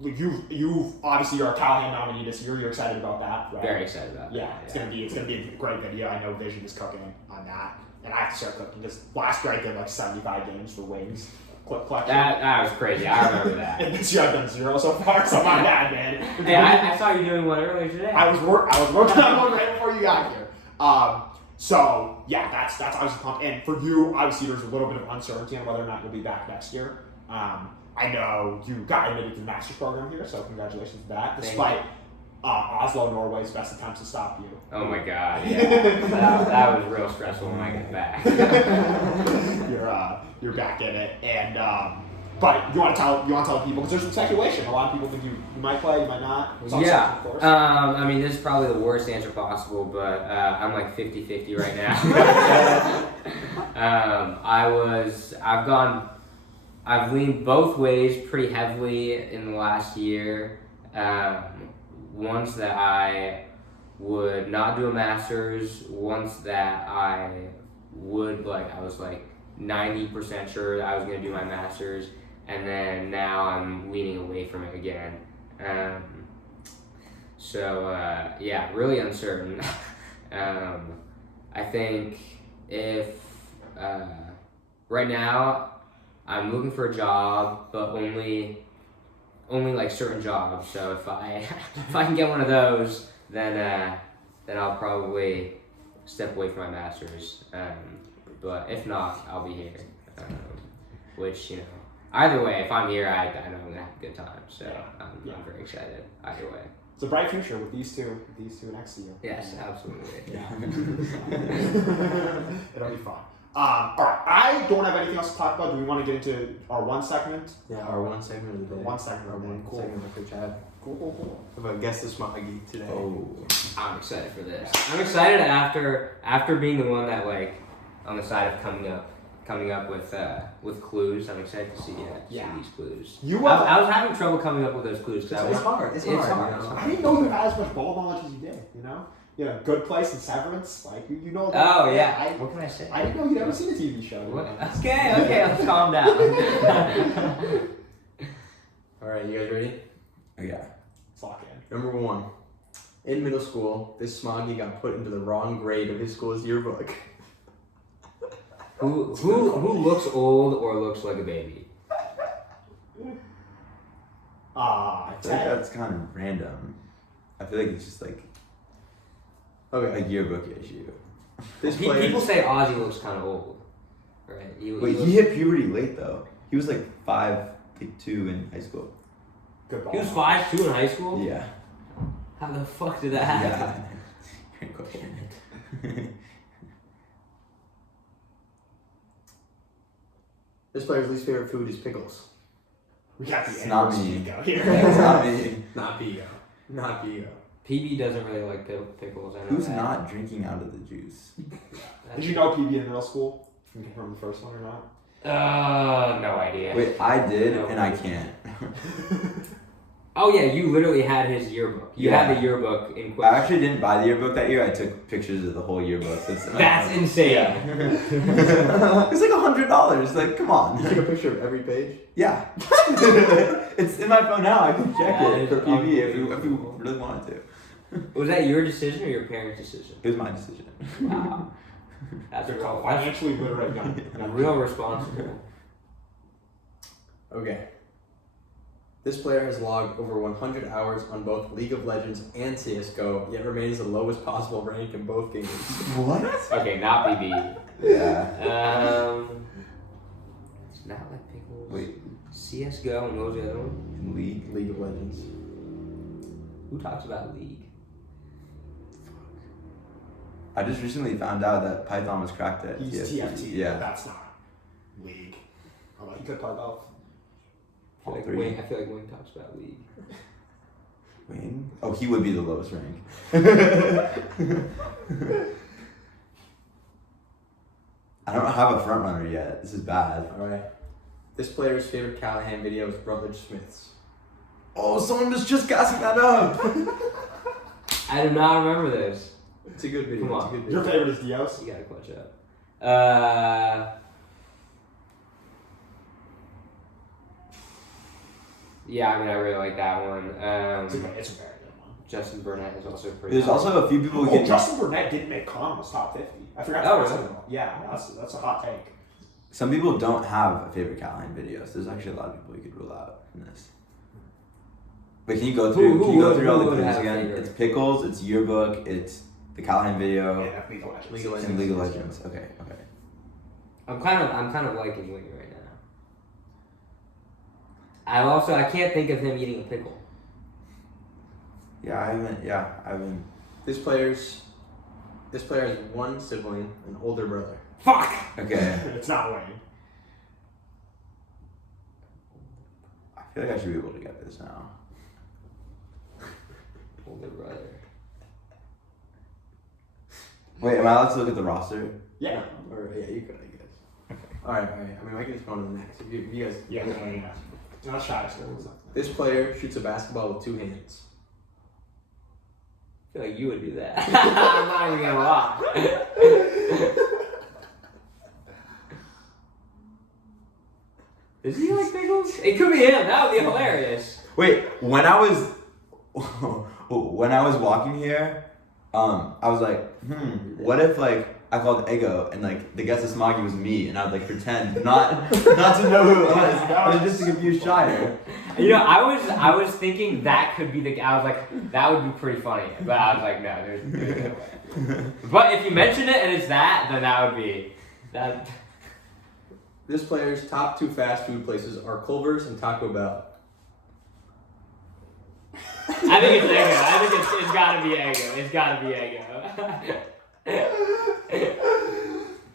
you've obviously you're a Callahan nominee this year. You're excited about that, right? Very excited about that. Yeah, it's gonna be a great video. I know Vision is cooking on that, and I have to start cooking because last year I did like 75 games for wings. Clip collection. That was crazy. I remember that. And this year I've done 0 so far, so not bad, man. Yeah, I saw you doing one earlier today. I was working on one right before you got here. So yeah, that's obviously pumped. And for you, obviously there's a little bit of uncertainty on whether or not you'll be back next year. I know you got admitted to the master's program here, so congratulations to that. Despite Oslo, Norway's best attempts to stop you. Oh my God! Yeah, that was real stressful when I got back. You're back in it, and but you want to tell people because there's some speculation. A lot of people think you might play, you might not. Yeah. Of course. I mean, this is probably the worst answer possible, but I'm like 50-50 right now. I've leaned both ways pretty heavily in the last year. Once that I would not do a master's, once that I would, I was 90% sure that I was going to do my master's, and then now I'm leaning away from it again. Really uncertain. I think if right now I'm looking for a job, but only certain jobs. So if I can get one of those, then I'll probably step away from my master's. But if not, I'll be here. Which either way, if I'm here, I know I'm gonna have a good time. So I'm very excited either way. It's a bright future with these two next to you. Yes, absolutely. Yeah. It'll be fun. All right, I don't have anything else to talk about. Do we want to get into our one segment? Yeah, our one segment of the day. One segment of the day. Cool. Segment of Coach Ad. Cool. How about guess the Smaugie today? Oh. I'm excited for this. I'm excited after being the one that on the side of coming up with clues. I'm excited to see these clues. I was having trouble coming up with those clues. It's hard. It's hard. I didn't know you had as much ball knowledge as you did. Good Place and Severance. You know. Oh yeah. What can I say? I didn't know you'd ever seen a TV show. Okay, let's calm down. All right, you guys ready? Yeah. Let's lock in. Number 1. In middle school, this Smaugie got put into the wrong grade of his school's yearbook. Who looks old or looks like a baby? I feel like that's kind of random. I feel like it's just Okay. a yearbook issue. People say Ozzy looks kind of old, right? He hit puberty late though. He was 5'2" in high school. Good ball. He was 5'2" in high school? Yeah. How the fuck did that happen? Great question. This player's least favorite food is pickles. We got the It's not me. here. It's not me. Not Billaut. Not Billaut. PB doesn't really like pickles. I know Who's that. not drinking out of the juice? Did you know PB in middle school? Can you confirm the first one or not? No idea. Wait, I did, No. and I can't. Oh yeah, you literally had his yearbook. You had the yearbook in I question. actually didn't buy the yearbook that year. I took pictures of the whole yearbook. So That's insane. Yeah. It's $100. Come on. You took a picture of every page? Yeah. It's in my phone now. I can check That it is for PB if we unbelievable. really wanted to. Was that your decision or your parents' decision? It was my decision. Wow. That's They're called a financially literate young. real responsible. Okay. This player has logged over 100 hours on both League of Legends and CSGO, yet remains the lowest possible rank in both games. What? Okay, not PB. Yeah. It's not like pickles. Wait. CSGO and what was the other one? League of Legends. Who talks about League? I just recently found out that Python was cracked at He's TFT. TFT. Yeah. That's not League. Although he could play both. I feel like Wayne talks about League. Wayne? Oh, he would be the lowest rank. I don't have a front runner yet. This is bad. Alright. This player's favorite Callahan video is Rutledge Smith's. Oh, someone was just gassing that up. I do not remember this. It's a good video. Come on. It's a good video. Your favorite is Dios? You gotta clutch up. Yeah, I really like that one. It's a very good one. Justin Burnett is also pretty. There's also a few people who get Justin Burnett didn't make Connell's top 50. I forgot to ask him. Yeah, that's a hot take. Some people don't have a favorite Callahan video, so there's actually a lot of people you could rule out in this. Wait, can you go through? Who Can you go would- through all who the would clues have a again? favorite? It's Pickles, it's Yearbook, it's the Callahan video, Yeah, League of Legends. League of Legends. and League of Legends. Okay. I'm kind of liking Wayne right now. I can't think of him eating a pickle. Yeah, I haven't. This player has one sibling, an older brother. Fuck! Okay. It's not Wayne. I feel like I should be able to get this now. Older brother. Wait, am I allowed to look at the roster? Yeah. Or yeah, you could, I guess. All right. I mean, I can just go on to the next. If you guys, Yeah, not Shire Stories. This player shoots a basketball with 2 hands. I feel like you would do that. I'm not even gonna lie. Does he like pickles? It could be him. That would be hilarious. Wait, when I was walking here, I was like, what if like I called Ego and like the guess of Smaugie was me and I would like pretend not to know who it was. I was just to confuse Shire. You know, I was thinking that could be the. I was like, that would be pretty funny, but I was like, no, there's no way. But if you mention it and it's that, then that would be that. This player's top 2 fast food places are Culver's and Taco Bell. I think it's Ego. I think it's gotta be Ego. It's gotta be Ego.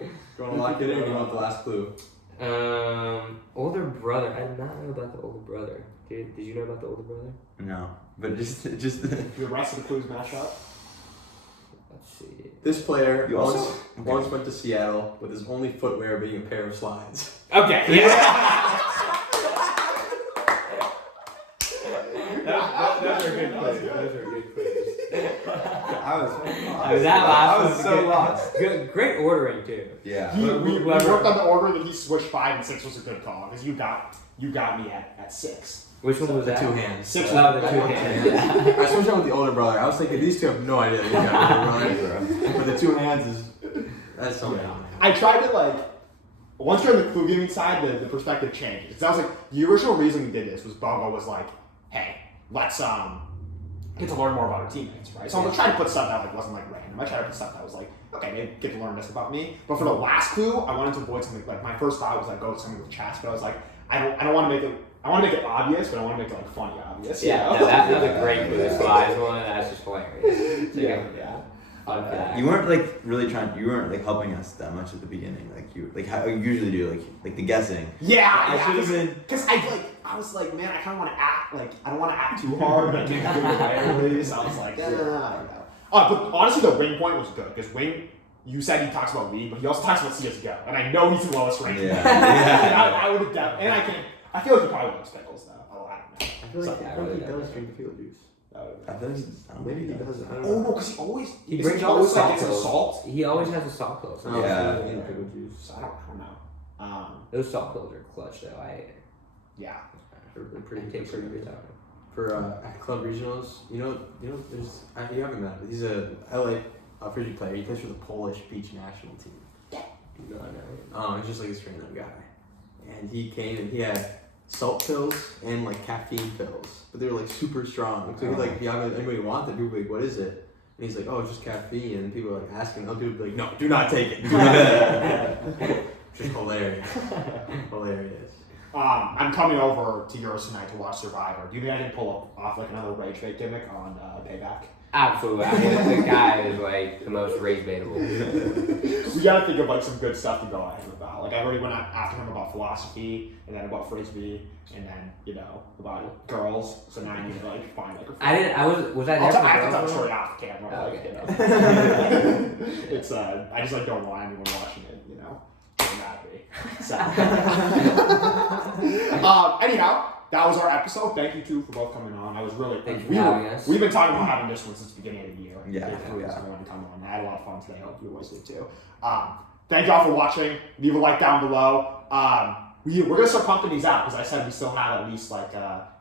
Do you want to lock it in or do you want the last clue? Older brother. I did not know about the older brother. Did you know about the older brother? No, but just The rest of the clues match up. Let's see. This player You also- once went to Seattle with his only footwear being a pair of slides. Okay. Yeah. Those are good clues. I was so lost. Good, great ordering too. Yeah. We worked on the order and he switched 5 and 6 was a good call because you got me at 6. Which one was The that? 2 hands. 6 Oh, the 2 hands. I switched on with the older brother. I was thinking these 2 have no idea that you got an older brother. But the 2 hands is that's something. I tried to like once you're on the clue giving side, the perspective changes. Because I was like, the original reason we did this was Bogo was like, hey, let's get to learn more about our teammates, right? So I was trying to put stuff that like wasn't like random. I tried to put stuff that was like, okay, maybe get to learn this about me. But for the last clue, I wanted to avoid something like my first thought was like go with something with chess, but I was like, I don't want to make it. I want to make it obvious, but I want to make it like funny obvious. Yeah, you know? no, that was a great clue. The slides one, that's just hilarious. So, Yeah. Fun fact. You weren't like really trying. You weren't like helping us that much at the beginning. Like you, like how you usually do. Like the guessing. Yeah, I should have been. Because I was like, man, I kind of want to act like I don't want to act too hard, but I can't do it rarely. So I was like, I don't know. But honestly, the wing point was good because wing. You said he talks about league, but he also talks about CS:GO, and I know he's the lowest ranked. Yeah. I would have definitely, and I feel like he probably loves pickles though. Oh, I don't know. I feel like, So, I feel like he does drink the field juice. I feel like Maybe he does. I don't Oh know. no, because he always He brings all the always like salt gets some pills. salt. He always has a salt pill. So Yeah. Pickle juice. So I don't know. Those salt pills are clutch though. Yeah. They're pretty takes pretty good time. For at club regionals, you know, there's you haven't met him. He's a LA frisbee player. He plays for the Polish beach national team. No, no. He's just like a straight up guy. And he came and he had salt pills and like caffeine pills, but they were like super strong. So he'd like, if anybody want them, people would be like, what is it? And he's like, oh, it's just caffeine. And people are like asking, other people would be like, no, do not take it. Do not take it. Just hilarious. Hilarious. I'm coming over to yours tonight to watch Survivor. Do you think I can pull off like another rage bait gimmick on Payback? Absolutely. I mean, the guy is like the most rage baitable. We gotta think of like some good stuff to go at him about. Like I already went after him about philosophy, and then about frisbee, and then about girls. So now I need to like find like. I didn't. Was I there I for have to girls? tell the story off camera. Oh, like, okay. It's I just like don't want anyone watching it. Getting mad at me. So. Anyhow. That was our episode. Thank you two for both coming on. I was really Thanks for having us. We've been talking about having this one since the beginning of the year. Yeah. Wanted to come on. I had a lot of fun today. I hope you always did too. Thank y'all for watching. Leave a like down below. We're gonna start pumping these out because I said we still have at least like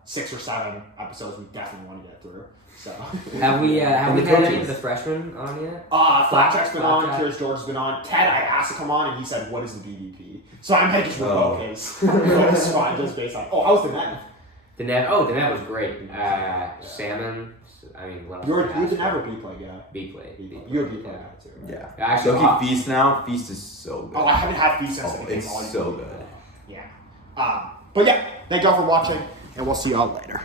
6 or 7 episodes we definitely want to get through. So Have we had the any coaches. of the freshmen on yet? Flapjack's been on. Flapjack. Curious George has been on. Ted, I asked to come on and he said, "What is the BVP?" So I might just revoke his spot just based on. Oh, how's the net? The net was great. Salmon. I mean, what else? You're could I the ask never for? B play guy. B play. You're a B play Yeah. guy too. Right? Yeah. Actually, Loki Feast now. Feast is so good. Oh, I haven't had Feast since the game. It's so good. Yeah. But yeah, thank y'all for watching, and we'll see y'all later.